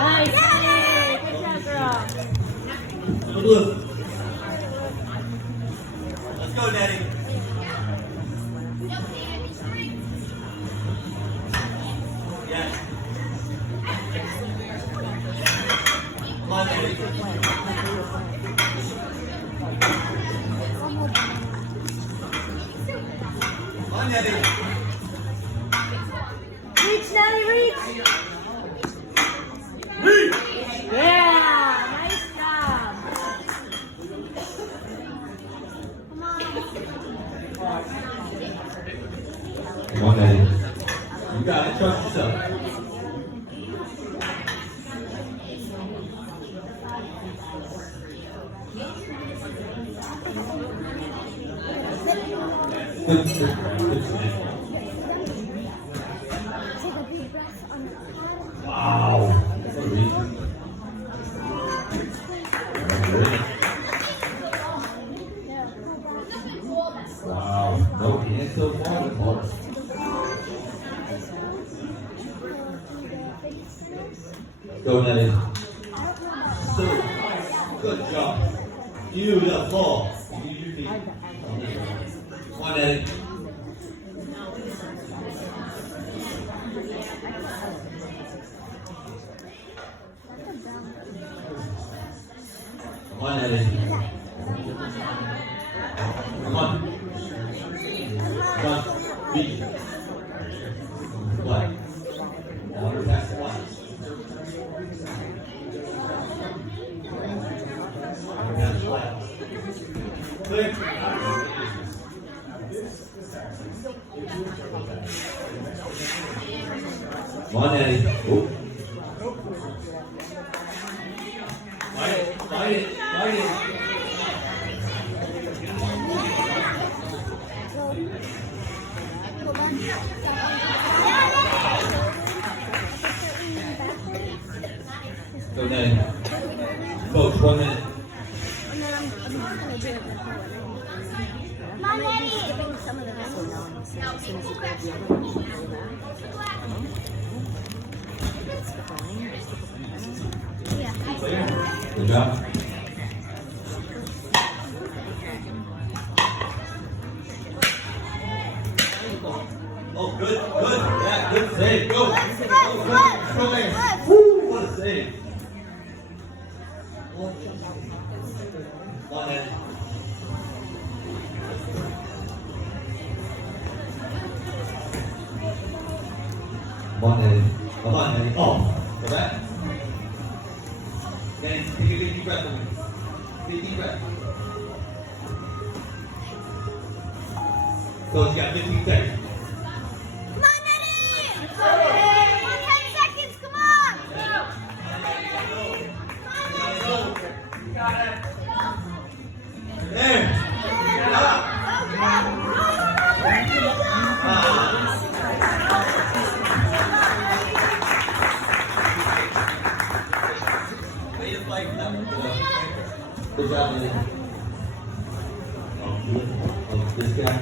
Nice. Good job, girl. Let's go, Daddy. Yes. Come on, Daddy. Come on, Daddy. Reach, Nelly, reach. Yeah, nice job. Come on. Come on, Daddy. You got it. Trust yourself. Wow. Wow. No, he ain't so far with Morris. Go, Nelly. So, good job. Beautiful. You use your feet. Come on, Nelly. Come on, Nelly. Come on. Come on. Beat. What? Water pass what? Water pass what? Clear. Come on, Eddie. Oh. Fight it. Fight it. Fight it. Go, Nelly. Coach, 1 minute. Mom, Eddie. Skipping some of the rest. As soon as you grab the other one, you can do that. Yeah. Good job. Oh, good, good. Yeah, good save. Go. Oh, good. Go there. Woo, what a save. Come on, Ed. Come on, Eddie. Come on, Eddie. Oh, go back. Danny, take a big deep breath with me. Big deep breath. So it's got 15 seconds. Come on, Eddie! It's okay. Come on, 10 seconds, come on! You got it. There. Way to fight that. Good job, Eddie. Oh, this guy.